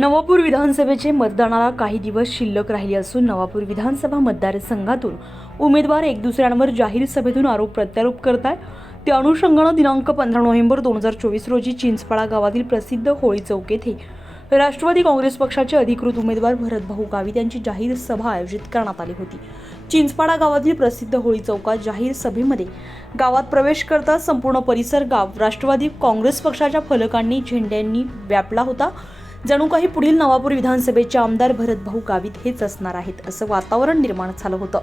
नवापूर विधानसभेचे मतदानाला काही दिवस शिल्लक राहिले असून नवापूर विधानसभा मतदारसंघातून उमेदवार एक दुसऱ्यांवर जाहीर सभेतून आरोप प्रत्यारोप करत आहे त्या अनुषंगानं दिनांक पंधरा नोव्हेंबर दोन हजार चोवीस रोजी चिंचपाडा गावातील प्रसिद्ध होळी चौक येथे राष्ट्रवादी काँग्रेस पक्षाचे अधिकृत उमेदवार भरतभाऊ गावित यांची जाहीर सभा आयोजित करण्यात आली होती. चिंचपाडा गावातील प्रसिद्ध होळी चौकात जाहीर सभेमध्ये गावात प्रवेश करताच संपूर्ण परिसर गाव राष्ट्रवादी काँग्रेस पक्षाच्या फलकांनी झेंड्यांनी व्यापला होता. जणू काही पुढील नवापूर विधानसभेचे आमदार भरतभाऊ गावित हेच असणार आहेत असं वातावरण निर्माण झालं होतं.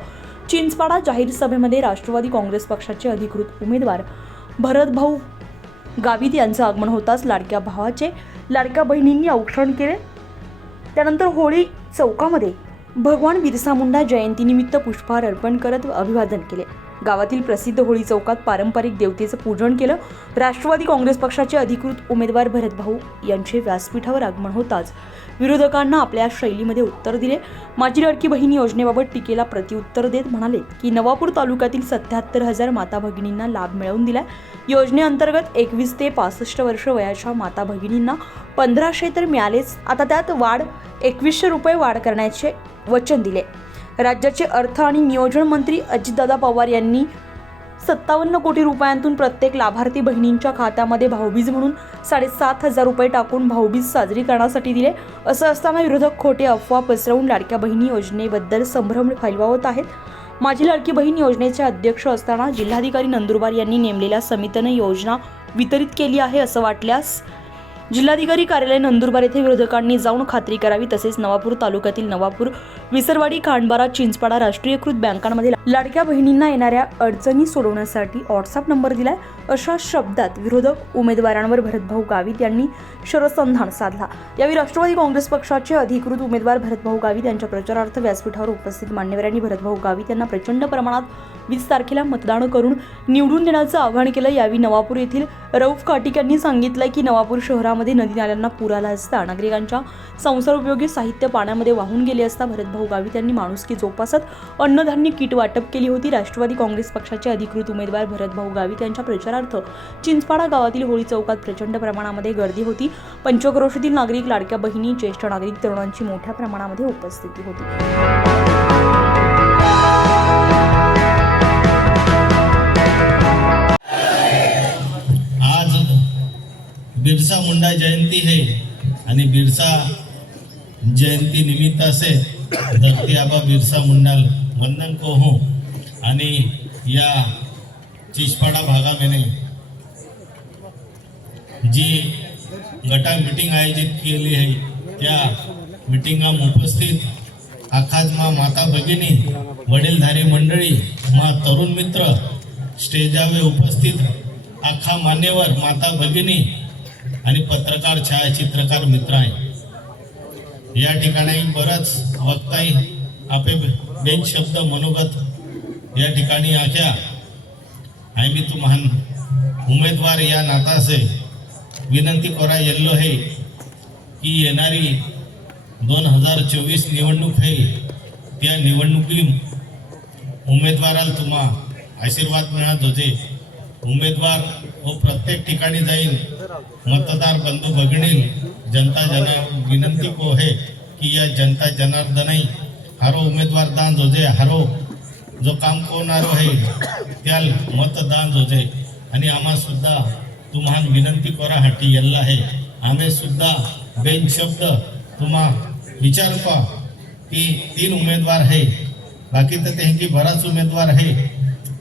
चिंचपाडा जाहीर सभेमध्ये राष्ट्रवादी काँग्रेस पक्षाचे अधिकृत उमेदवार भरतभाऊ गावित यांचं आगमन होताच लाडक्या भावाचे लाडक्या बहिणींनी औक्षण केले. त्यानंतर होळी चौकामध्ये भगवान बिरसा मुंडा जयंतीनिमित्त पुष्पहार अर्पण करत अभिवादन केले. गावातील प्रसिद्ध होळी चौकात पारंपरिक देवतेचं पूजन केलं. राष्ट्रवादी काँग्रेस पक्षाचे अधिकृत उमेदवार भरतभाऊ यांचे व्यासपीठावर आगमन होताच विरोधकांना आपल्या शैलीमध्ये उत्तर दिले. माझी लडकी बहीण योजनेबाबत टीकेला प्रत्युत्तर देत म्हणाले की नवापूर तालुक्यातील सत्याहत्तर हजार माता भगिनींना लाभ मिळवून दिला योजनेअंतर्गत एकवीस ते पासष्ट वर्ष वयाच्या माता भगिनींना पंधराशे तर मिळालेच. आता त्यात वाढ एकवीसशे रुपये वाढ करण्याचे वचन दिले. राज्याचे अर्थ आणि नियोजन मंत्री अजितदादा पवार यांनी सत्तावन्न कोटी रुपयांतून प्रत्येक लाभार्थी बहिणींच्या खात्यामध्ये भाऊबीज म्हणून साडेसात हजार रुपये टाकून भाऊबीज साजरी करण्यासाठी दिले. असं असताना विरोधक खोटे अफवा पसरवून लाडक्या बहिणी योजनेबद्दल संभ्रम फैलवावत आहेत. माझी लाडकी बहीण योजनेचे अध्यक्ष असताना जिल्हाधिकारी नंदुरबार यांनी नेमलेल्या समितीनं योजना वितरित केली आहे असं वाटल्यास जिल्हाधिकारी कार्यालय नंदुरबार येथे विरोधकांनी जाऊन खात्री करावी तसेच नवापूर तालुक्यातील नवापूर विसरवाडी खांडबारा चिंचपाडा राष्ट्रीयकृत बँकांमध्ये लाडक्या बहिणींना येणाऱ्या अडचणी सोडवण्यासाठी व्हॉट्सअप नंबर दिलाय. अशा शब्दात विरोधक उमेदवारांवर भरतभाऊ गावित यांनी शरसंधान साधला. यावेळी राष्ट्रवादी काँग्रेस पक्षाचे अधिकृत उमेदवार भरतभाऊ गावित यांच्या प्रचारार्थ व्यासपीठावर उपस्थित मान्यवरांनी भरतभाऊ गावित यांना प्रचंड प्रमाणात वीस तारखेला मतदान करून निवडून देण्याचं आवाहन केलं. यावेळी नवापूर येथील रौफ काटिक यांनी सांगितलंय की नवापूर शहरामध्ये नदी नाल्यांना पूर आला असता नागरिकांच्या संसारोपयोगी साहित्य पाण्यामध्ये वाहून गेले असता भरतभाऊ गावित यांनी माणुसकी जोपासत अन्नधान्य किट वाटप केली होती. राष्ट्रवादी काँग्रेस पक्षाचे अधिकृत उमेदवार भरतभाऊ गावित यांच्या प्रचारार्थ चिंचपाडा गावातील होळी चौकात प्रचंड प्रमाणामध्ये गर्दी होती. पंचक्रोशीतील नागरिक लाडक्या बहिणी ज्येष्ठ नागरिक तरुणांची मोठ्या प्रमाणामध्ये उपस्थिती होती. आज बिरसा मुंडा जयंती है आणि बिरसा जयंती निमित्त असे धरती आबा बिरसा मुंडाल वंदन को हो आणि या चिचपाडा भागामध्ये जी गटा मीटिंग आयोजित केली आहे त्या मिटिंगा उपस्थित आखाज मा माता भगिनी वडीलधारी मंडळी मा तरुण मित्र स्टेजावे उपस्थित आखा मान्यवर माता भगिनी आणि पत्रकार छायाचित्रकार मित्र आहे। या ठिकाणी बरंच वक्ताई आपे बेन शब्द मनोगत या ठिकाणी आख्या आम्ही तुम्हाला उमेदवार या नातासे विनंती करा येल्लो आहे की येणारी दोन हजार चोवीस निवडणूक आहे त्या निवडणुकी उमेदवाराला तुम्हा आशीर्वाद मिळत होते उमेदवार व प्रत्येक ठिकाणी जाईल मतदार बंधू बघणील जनता जन विनंती को है की या जनता जनार्दनाई हारो उमेदवार दान जोजे हारो जो काम करणारो आहे त्याल मतदान जोजे आणि आम्हा सुद्धा तुम्हाला विनंती करासाठी येल्ला आहे. आम्ही सुद्धा बेन शब्द तुम्हा विचार पा की तीन उमेदवार आहे. बाकी तर त्यांची बराच उमेदवार आहे.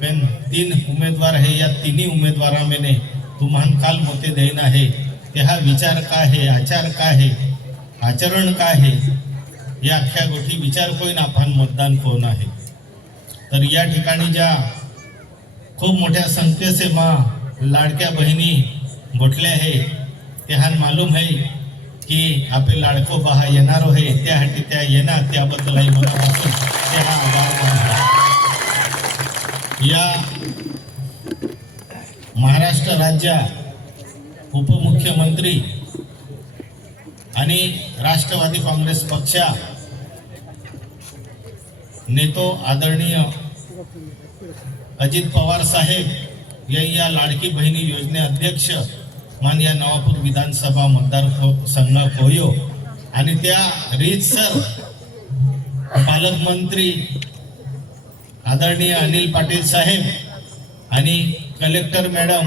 पण तीन उमेदवार आहे या तिन्ही उमेदवारामेने तुम्हाला काल मते देईन आहे. ते हा विचार काय आहे आचार काय आहे आचरण काय आहे या अख्ख्या गोष्टी विचार कोण आपण मतदान कोण आहे. तर या ठिकाणी ज्या खूप मोठ्या संख्येचे मा लाडक्या बहिणी गोठल्या आहे ते मालूम आहे की आपले लाडको बहा येणार आहे त्यासाठी त्या येणार त्याबद्दलही मनापासून ते हा आभार या महाराष्ट्र राज्या उपमुख्यमंत्री आणि राष्ट्रवादी काँग्रेस पक्षा नेतो आदरणीय अजित पवार साहेब या या लाडकी बहिणी योजने अध्यक्ष मान्य नवापूर विधानसभा मतदार हो-, संघ होयो. आणि त्या रीतसर पालकमंत्री आदरणीय अनिल पाटील साहेब आणि कलेक्टर मॅडम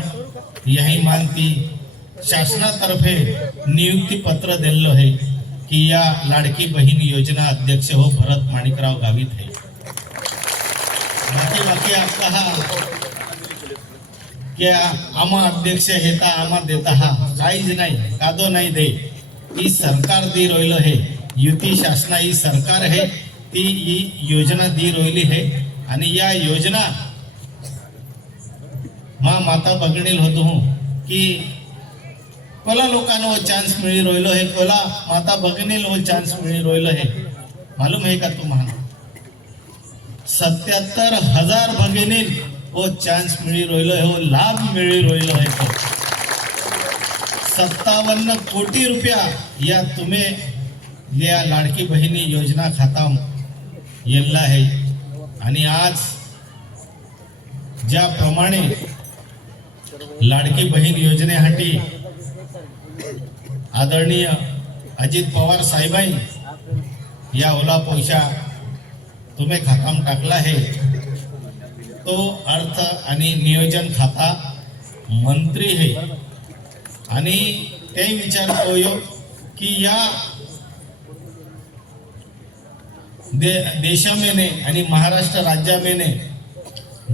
याही मानती शासनातर्फे नियुक्ती पत्र दिलं आहे. की या लाडकी बहीण योजना अध्यक्ष हो भरत माणिकराव गावित है. बाकी बाकी आपका हा कि आमा अध्यक्ष हेता आमा देता हा. काहीच नाही कादो नाही दे. ही सरकार दी रोयलं हे. युती शासना ही सरकार है. ती ही योजना दी रोहिली है. आणि या योजना मा माता बघणील होतो हूँ की कोला लोकांना वो चान्स मिळी रोयलो हे. कोला माता भगिनील वो चान्स मिळी रोयलो हे. मालूम आहे का तुम्हाला? सत्याहत्तर हजार भगिनी वो चान्स मिळी रोयलो हे वो लाभ मिळी रोयलो हे. सत्तावन्न कोटी रुपया या तुम्ही या लाडकी बहिणी योजना खाता येल्ला आहे. आणि आज ज्याप्रमाणे लाडकी बहीण योजनेसाठी आदरणीय अजित पवार साहेबाई या ओला पैसा तुम्ही खाताम टाकला आहे. तो अर्थ आणि नियोजन खाता मंत्री आहे. आणि ते विचार होयो की या दे देशामेने आणि महाराष्ट्र राज्यामेने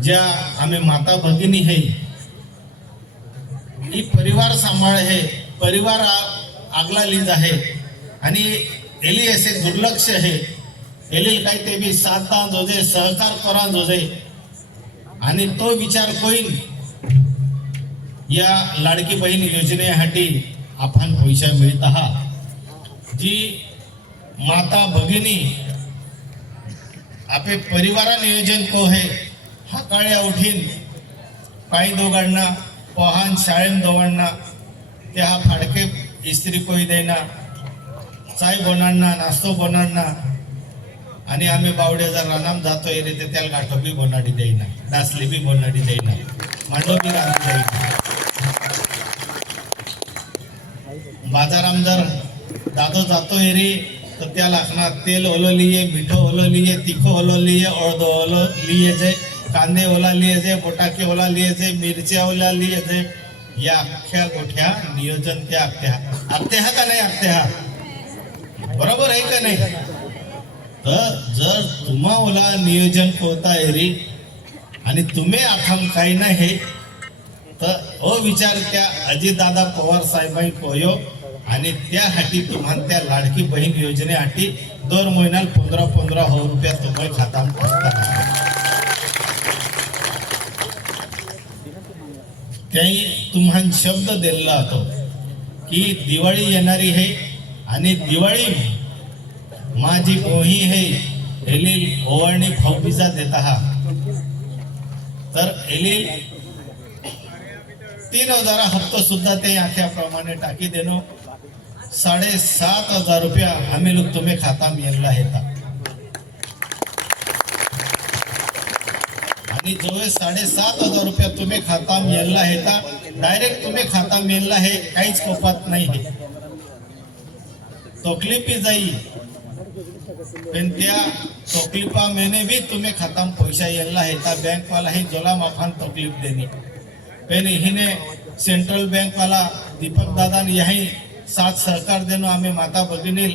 ज्या आम्ही माता भगिनी आहे ही परिवार सांभाळ हे परिवार आगला लीज आहे. आणि एली असे दुर्लक्ष आहे. एलील काही ते बी साथा जोजे सहकार करा जोजे. आणि तो विचार कोईन या लाडकी बहीण योजनेसाठी आपण पैसा मिळत आहात जी माता भगिनी आपले परिवारा नियोजन को है काळ्या उठीन काही दोघांना पहान शाळेन दोघांना ते हा फाडके इस्त्री कोई देना चाय बनाडना नास्तो बनाडना आणि आम्ही बावडे जर रानाम जातोय रे ते त्याला गाठो बी बोनाडी देईना डासली बी बोनाडी देईना मांडो बी राम देईना बाजार जर दादो जातोय रे तर त्या लाखना तेल ओलो लिये मिठो ओलो लिये तिखो ओलो लिये अळदो ओलो लिये जे कांदे ओला लिये जे बटाके ओला लिये जे मिरच्या ओला लिये जे या अख्ख्या गोठ्या नियोजन त्या आत्या आत्या हा का नाही आत्या बरोबर आहे का नाही? तर जर तुम्हाला नियोजन होता रे आणि तुम्ही आथाम काही नाही तर अ विचार त्या अजितदादा पवार साहेबांनी पोयो आणि त्यासाठी तुम्हाला त्या लाडकी बहीण योजनेसाठी दर महिन्याला पंधरा पंधरा हजार रुपया तुम्ही खात्यात त्याही तुम्हाला शब्द दिलेला होतो की दिवाळी येणारी आहे आणि दिवाळी माझी मोही है एलील ओवाळणी भाऊबीजा देत हा तर एलील तीन हजार हप्ता सुद्धा ते आख्याप्रमाणे टाकी देणं साडेसात हजार रुपया आम्ही लोक तुम्ही खाता मिळला येतात आणि जो साडेसात हजार रुपया तुम्ही खाता मेलला आहे का? डायरेक्ट तुम्ही खाता मेलला हे काहीच कोपात नाही हे तकलीफी जाई. पण त्या तकलीफा मेने भी तुम्ही खाताम पैसा येला हेता बैंक वाला ही जोला माफान तकलीफ देनी पण हिने सेंट्रल बैंक वाला दीपक दादा ने यही साथ सहकार देनो आम्ही माता भगिनील.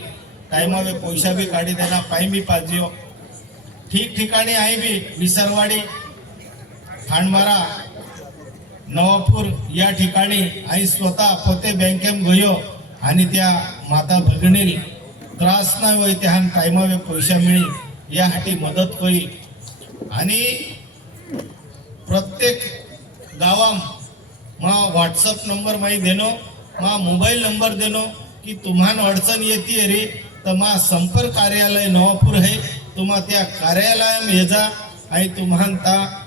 टायमावे पैसा भी काढी देना पाय मी पाहिजे ठीक ठिकाणी आहे बी विसरवाडी खांडमारा नवापूर या ठिकाणी आई स्वतः पोते बँकेम गयो आणि त्या माता भगिनील त्रास नाही होई त्या टायमावे पैसा मिळी यासाठी मदत होईल आणि प्रत्येक गावां मा व्हॉट्सअप नंबर माही देनो मा मोबाईल नंबर देनो की तुम्हाला अडचण येते रे तर मा संपर्क कार्यालय नवापूर आहे तुम्हा त्या कार्यालयात ये जा आणि तुम्हाला ता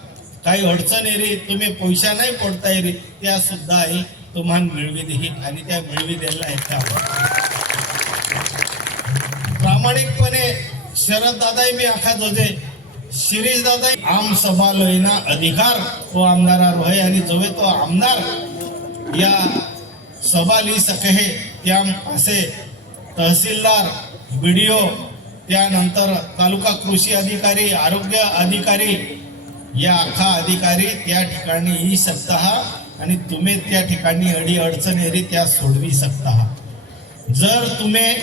काही अडचण आहे रे तुम्ही पैसा नाही पडताय रे त्या सुद्धा आहे तुम्हाला मिळवी देही आणि त्या मिळवी द्यायला आहेत प्रामाणिकपणे शरद दादाही मी आखा जोजे शिरीष दादा आम सभा अधिकार तो आमदारार व्हाय आणि जोवे तो आमदार. या सभा ली सके त्याम असे तहसीलदार बी डी ओ त्यानंतर तालुका कृषी अधिकारी आरोग्य अधिकारी या अख्खा अधिकारी त्या ठिकाणी येऊ शकता आणि तुम्ही त्या ठिकाणी अडी अडचणेरी त्या सोडवी शकता. जर तुम्ही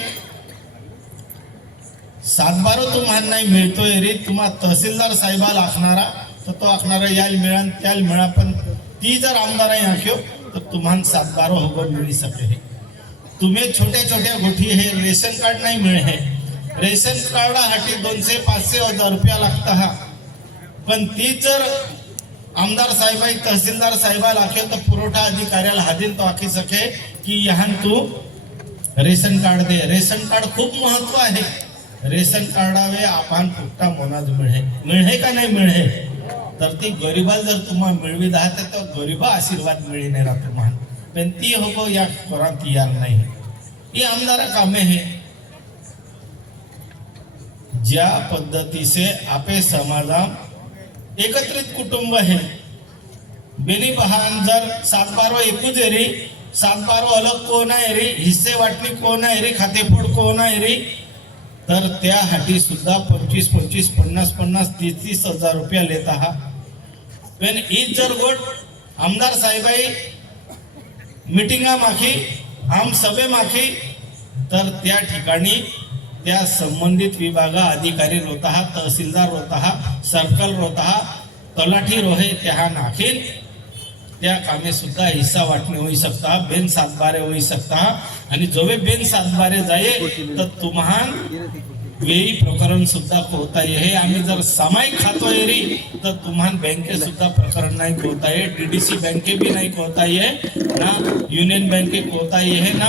सातबारो तुम्हाला नाही मिळतोय रे तुम्हा तहसीलदार साहेबाला आखणारा तर तो आखणारा याल मिळा त्याल मिळा पण ती जर आमदार आख्यो तर तुम्हाला सातबारो हो मिळू सके तुम्ही छोट्या छोट्या गोठी हे रेशन कार्ड नाही मिळे रेशन कार्डासाठी दोनशे पाचशे हजार रुपया लागता. हा पण ती जर आमदार साहेबाई तहसीलदार साहेबाला आखे तर पुरवठा अधिकाऱ्याला हातीन तो आखी सके की यहान तू रेशन कार्ड दे. रेशन कार्ड खूप महत्त्व आहे. रेशन कार्डावे आपण फुकटा मोनाज मिळे मिळे का नाही मिळे तर ती गरिबाला जर तुम्हाला मिळवी आहात तर गरिबा आशीर्वाद मिळी नाही राहतो तुम्हाला. पण ती हो या कोरात यार नाही. ही आमदारा कामे हे. ज्या पद्धतीचे आपे समाधान एकत्रित कुटुंब है. बेनी बहान जर सात बारो एकूच एरी सात बारो अलग कोण आहे रे हिस्से वाटणी कोण आहे रे खातेफोड कोण आहे रे तर त्या हाटी सुद्धा पंचवीस पंचवीस पन्नास पन्नास तीस तीस हजार रुपया लेत आहात पण इज जर गोट आमदार साहेबाई मिटिंगा माखी आम सभे माखी तर त्या ठिकाणी त्या संबंधित विभागा अधिकारी रोता तहसीलदार रोता सर्कल रोता तलाठी रोहे त्या नाखील. त्या कामे सुद्धा हिस्सा वाटणे होऊ शकता बेन सातबारे होऊ शकता. आणि जोवे बेन सातबारे जाये तर तुम्हान वेळी प्रकरण सुद्धा कोहता ये. हे आम्ही जर सामायिक खातो रे तर तुम्हाला बँके सुद्धा प्रकरण नाही कोहता ये. डीडीसी बँके बी नाही कोहता ये. ना युनियन बँके कोहता ये. ना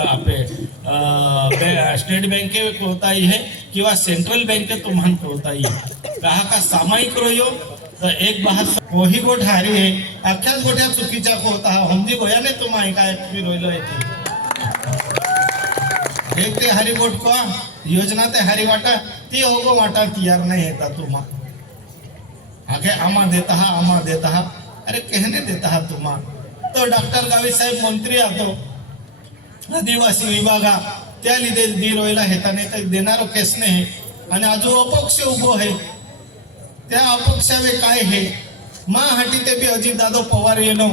आपले स्टेट बँके कोहता ये. किंवा सेंट्रल बँके तुम्हाला कोहता ये. कहा का सामायिक रोयो तर एक बहात कोही गोठ हारी आहे अख्याच गोठ्या चुकीच्या कोहता हा हमदी गोयाने तुम्हाला काय रोयलो येते. एक ते हरी गोठ को योजना ते हरी वाटा ती होगो वाटा तयार नाही येता तुम्हा? आगे आमा देता हा आमा देता हा अरे कहने देता हा तुम्हा. तो डॉक्टर गावी साहेब मंत्री आतो आदिवासी विभागा त्या लिदे दी रोयला हेता नाही तर देणारो केस नाही आणि अजून अपक्ष उभो आहे. त्या अपक्षावे काय हे? मा हाटी ते बी अजित दादो पवार येनो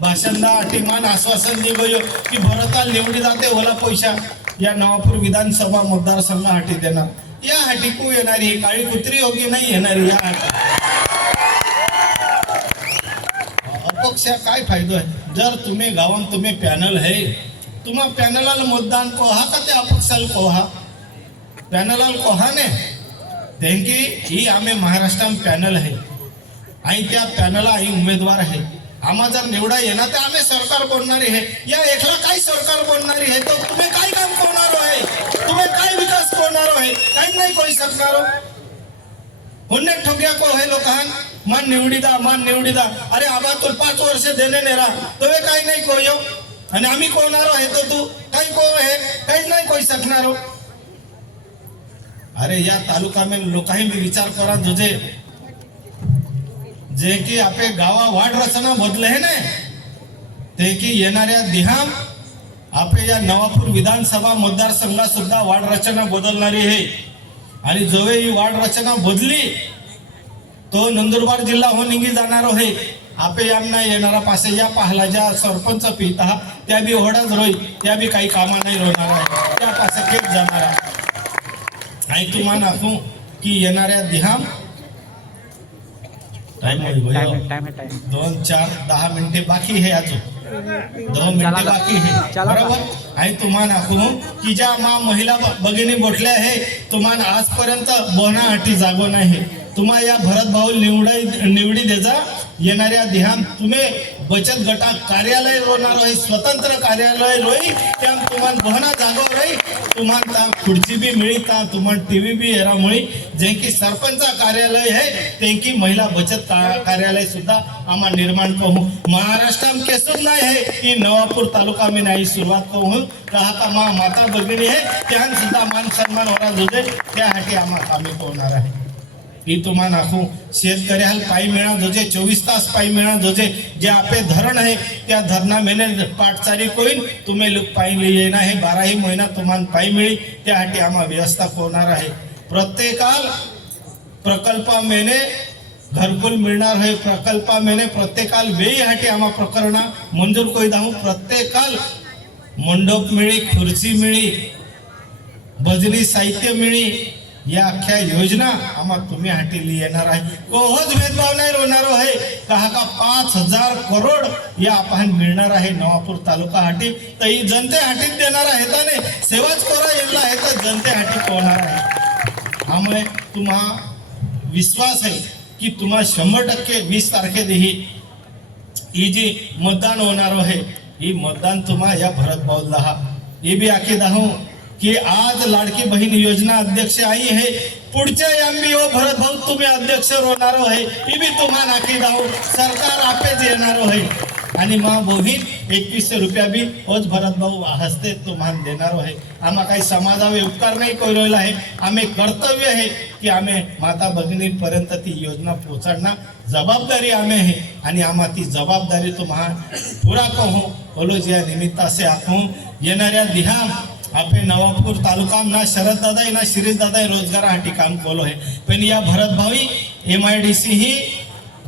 भाषणदा हाटी मान आश्वासन दि गयो की भरता निवडी जाते ओला पैसा या नवापूर विधानसभा मतदारसंघ हाटी देणार. या हाटी कू येणारी काळी कुत्री योग्य नाही येणारी या हाटी अपक्ष काय फायदो आहे? जर तुम्ही गावात तुम्ही पॅनल आहे तुम्हा पॅनलाला मतदान कोहा का त्या अपक्षाला कोहा? पॅनलाला कोहा ने त्यांकी ही आम्ही महाराष्ट्रात पॅनल आहे. आणि त्या पॅनलला ही उमेदवार आहे. आम्हा जर निवडा येणार तर आम्ही सरकार बोलणारी आहे या एकला काय सरकार बोलणारी आहे तर तुम्ही काय काय करणार आहे? तुम्ही काय विकास करणार आहे? काही नाही कोई सरकार हो? हुन्ने ठोक्या को है लोकान मान निवडीदा मान निवडीदा. अरे आबा तू पाच वर्ष देणे नेरा तुम्ही काही नाही कोयो. आणि आम्ही कोणारो आहे तो तू? काही को आहे? काही नाही कोई शकणारो हो. अरे या तालुका में लोकांनी मी विचार करा तुझे. जे की आपले गावा वाढ रचना बदले हे ना? ते की येणाऱ्या दिहाम आपल्या या नवापूर विधानसभा मतदारसंघात सुद्धा वाढ रचना बदलणारी आहे. आणि जवळ ही वाढ रचना बदली तो नंदुरबार जिल्हा हो निघी जाणार आहे. आपे यामना येणारा पासे या पाहला ज्या सरपंच पिता त्या बी होडाच रोई त्या बी काही कामा नाही रोणार आहे. त्या पासे केक जाणार आहे. आणि तुम्हाला दाखवू की येणाऱ्या दिहाम होईल टाइम दोन चार दहा मिनिटे बाकी है अजून. दोन मिनिटे बाकी है. बरोबर? आणि तुम्हाला दाखवू की ज्या मा महिला भगिनी बोटल्या आहे तुम्हाला आजपर्यंत बोहणासाठी जागो नाही. तुम्हा या भरत भाऊ निवडाई निवडी देजा. येणाऱ्या ध्यान तुम्ही बचत गटा कार्यालय रोणार आहे स्वतंत्र कार्यालय रोई त्या तुम्हाला बहना जागो राही तुम्हाला ता खुर्ची बी मिळी ता तुम्हाला टीव्ही बी हेरा मुळी. जे की सरपंच कार्यालय है ते की महिला बचत का- कार्यालय सुद्धा आम्हा निर्माण करू महाराष्ट्रात केसूच नाही है की नवापूर तालुका मी नाही सुरुवात करू कहा का मा माता भगिनी है त्यान सुद्धा मान सन्मान होणार होते त्यासाठी आम्हा कामी होणार आहे. એ तुम्हा नाखू शेतकऱ्याला पायी मिळा जोजे चोवीस तास पायी मिळा जोजे जे आपले धरण आहे त्या धरणा मेने पाठचारी कोईन तुम्ही लोक पायी येणार आहे बाराही महिना तुम्हाला पायी मिळी. त्यासाठी आम्हा व्यवस्था होणार आहे. प्रत्येकाल प्रकल्पा मेने घरकुल मिळणार आहे. प्रकल्पा मेने प्रत्येकाल वेळीसाठी आम्हा प्रकरण मंजूर कोई दाऊ प्रत्येकाल मंडप मिळी खुर्ची मिळी बजरी साहित्य मिळी. या अख्ख्या योजना आम्हा तुम्ही हाटेली येणार आहे. कोहच भेदभाव नाही होणार आहे. का का पाच हजार करोड या आपण मिळणार आहे नवापूर तालुका हाटी. तर ही जनते हाटीत देणार आहे का नाही? सेवाच कोरा येणार आहे तर जनते हाटीत होणार आहे. त्यामुळे तुम्हा विश्वास आहे की तुम्हा शंभर टक्के वीस तारखेदेही ही जी मतदान होणार आहे ही मतदान तुम्हा या भरत बाउल हा. हे बी आखे दाहू. की आज लाडकी बहीण योजना अध्यक्ष आई आहे. पुढच्या यामी ओ भरत भाऊ तुम्ही अध्यक्ष होणार आहे. ही बी तुम्हा नाकी दाहू सरकार आपेच येणार आहे. आणि मा बहीण एकवीसशे रुपया बी होच भरत भाऊ हस्ते तुम्हाला देणार आहे. आम्हा काही समाजावर उपकार नाही करू आहे. आम्ही कर्तव्य आहे की आम्ही माता भगिनीपर्यंत ती योजना पोहोचणं जबाबदारी आम्ही आहे. आणि आम्हा ती जबाबदारी तुम्हा पुरा कहू बोलो या निमित्तासे आखू. येणाऱ्या दिहा आपले नवापूर तालुका ना शरद दादा ना शिरीष दादा रोजगारासाठी काम केलं आहे पण या भरत भावी एम आय डी सी ही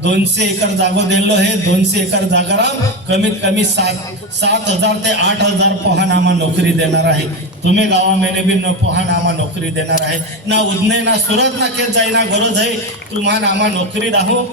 दोनशे एकर जागो दिलो आहे दोनशे एकर जागाराम कमीत कमी सात सात हजार ते आठ हजार पोहानामा आम्हा नोकरी देणार आहे। तुम्ही गावामध्ये बी न आम्हा नोकरी देणार आहे। ना उदने ना सुरत ना खेत जाईना गरज आहे तुम्हाला आम्हा नोकरी दाहू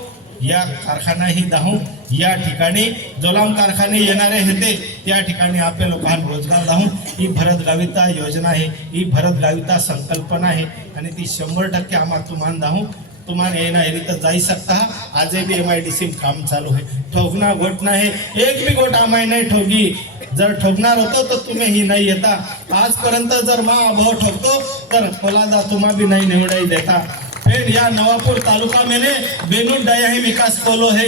या कारखानाही दाहू। या ठिकाणी जोलाम कारखाने येणारे होते. त्या ठिकाणी आपल्या लोकांना रोजगार लावून ही भरतगाविता योजना आहे. ही भरतगाविता संकल्पना आहे. आणि ती शंभर टक्के आम्हा तुम्हाला दाहू. तुम्हाला येणार आहे तर जाई सकता आजही B M I D C काम चालू आहे. ठोकना गोट नाही. एक बी गोट आम्हाला नाही ठोकी. जर ठोकणार होतो तर तुम्ही ही नाही येता. आजपर्यंत जर मा अभाव ठोकतो तर कोलादा तुम्हा बी नाही निवडाई देता. फिर या नवापूर तालुका मेने बेनू डायाही विकास कोलो है।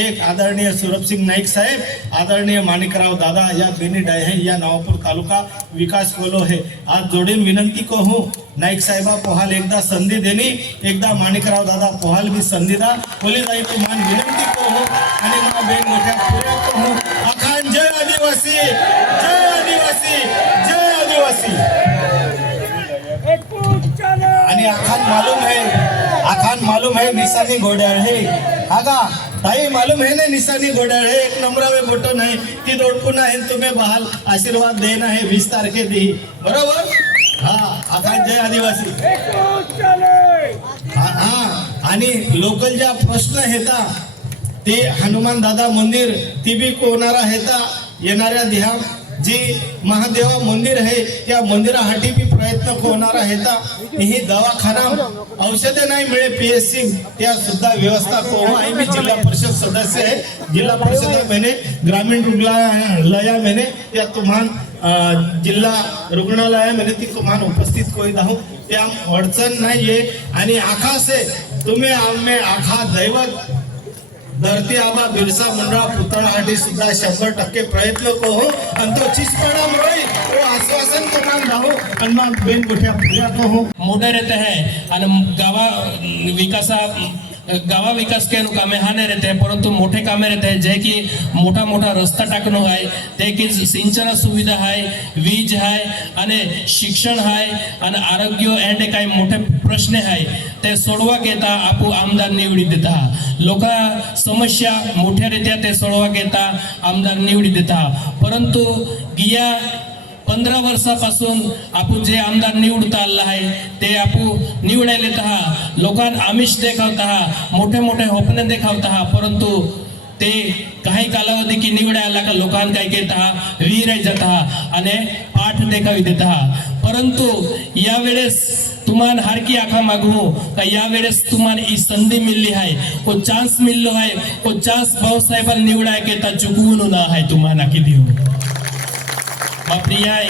एक आदरणीय सूरभ सिंह नाईक साहेब आदरणीय माणिकराव दादा या बेनी डायहे या नवापूर तालुका विकास कोलो है। आज जोडीन विनंती को हूँ नाईक साहेबा पोहाल एकदा संधी देनी एकदा माणिकराव दादा पोहाल भी संधी दा। पोलीस आई तुम्हाला विनंती को हूँ आणि मग बेन मोठ्या पुऱ्या को हूँ। अखान जय आदिवासी जय आदिवासी जय आदिवासी। आणि आखान मालूम है मालूम है निशानी घोड्याळ है। आगा ताई मालूम है ना निशानी घोड्याळ है? एक नंबरावे फोटो नाही ती दोडकून आहे तुम्ही बहाल आशीर्वाद देना आहे वीस तारखे दी बरोबर? हा आकाश जय आदिवासी। हा आणि लोकल ज्या प्रश्न हेता ते हनुमान दादा मंदिर ती बी कोणारा येता येणाऱ्या ध्या जे महादेवा मंदिर आहे त्या मंदिरासाठी बी प्रयत्न होणार आहे ही दवाखाना औषधे नाही मिळे पी एस सी त्या सुद्धा व्यवस्था कोण आहे. मी जिल्हा परिषद सदस्य आहे. जिल्हा परिषद महिने ग्रामीण रुग्णालया महिने त्या तुम्हाला जिल्हा जिल्हा रुग्णालयामध्ये ती तुम्हाला उपस्थित कोई दाहू त्या अडचण नाहीये. आणि आखास आहे. तुम्ही आम्ही आखा दैवत धरती आबा बिरसा मुंडा पुतळासाठी सुद्धा शंभर टक्के प्रयत्न करू. आणि तो चिसपणा मिळेल तो आश्वासन तुम्हाला राहू. आणि मग बेन कुठ्या पूजा करू मोठे रहते हैं. आणि गावा विकासा गावा विकास कामे हा नाही रहते परंतु मोठे कामे रहते जे की मोठा मोठा रस्ता टाकणं आहे ते की सिंचना सुविधा आहे वीज आहे आणि शिक्षण आहे आणि आरोग्य अँड काही मोठे प्रश्न आहे ते सोडवा घेता आपू आमदार निवडी देता. लोक समस्या मोठ्या मोठ्यारित्या ते सोडवा घेता आमदार निवडी देता. परंतु गिया पंधरा वर्षापासून आपण जे आमदार निवडता आला आहे ते आपण निवडायला तहा लोकांना आमिष देखावता हा मोठे मोठे स्वप्न देखावता हा परंतु ते काही कालावधी की निवडायला का लोकांना काय घेत आहात विहिराय जात आणि पाठ देखावी देत हा परंतु यावेळेस तुम्हाला हारकी आखा मागू का यावेळेस तुम्हाला ही संधी मिळली आहे? को चान्स मिळलो आहे? को चान्स भाऊसाहेबांना निवडाय घेता चुकवून ना आहे तुम्हाला किती? बापरी आहे.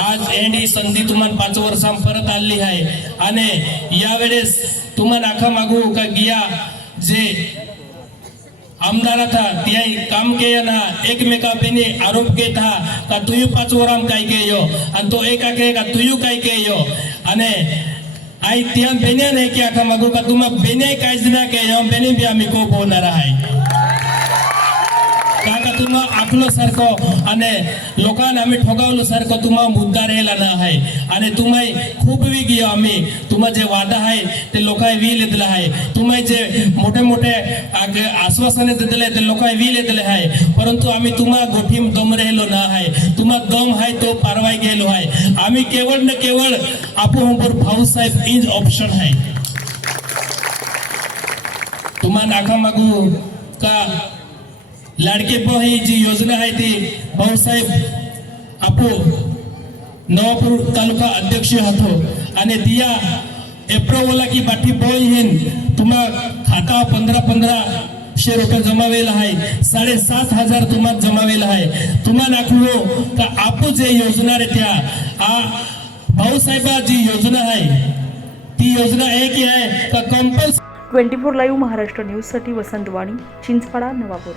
आज एंडी संधी तुम्हाला पाच वर्षां परत आली आहे. आणि यावेळेस तुम्हाला आखा मागू का गिया जे आमदार था त्या काम के ना एकमेका पेने आरोप के था का तुयू पाच वराम काय के यो आणि तो एका के का तुयू काय के यो आणि आई त्या बेन्या नाही की आखा मागू का तुम्हा बेन्या काहीच ना के यो बेने बी आम्ही को होणार आहे. काका तुम्हा सारखं आणि लोकांना आम्ही ठोगावलो सारखं तुम्हा मुद्दा राहिला ना आहे. आणि तुम्ही खूप वी घेऊ आम्ही. तुम्हा जे वादा आहे ते लोकांनी वी लिहिलेलं आहे. तुम्ही जे मोठे मोठे आश्वासने दिले ते लोकांनी वी लिहिलेले आहे. परंतु आम्ही तुम्हा गोठी दम राहिलो ना आहे. तुम्हा दम आहे तो पारवाई गेलो आहे. आम्ही केवळ न केवळ आपण भाऊसाहेब इज ऑप्शन आहे. तुम्हा नाका मागू का? लाडके भाऊ ही जी योजना आहे ती भाऊसाहेब आपू नवापूर तालुका अध्यक्ष होतो आणि दिया एप्रोवला की बाटी बोल हिन तुम्हा खाता पंधरा पंधराशे रुपये जमावेला आहे. साडेसात हजार तुम्हाला जमावेला आहे. तुम्हाला दाखवू का आपू जे योजना रे त्या आ भाऊसाहेबा जी योजना आहे ती योजना एक ही आहे का कंपल्स ट्वेंटी फोर लाईव्ह महाराष्ट्र न्यूजसाठी वसंत वाणी चिंचपाडा नवापूर.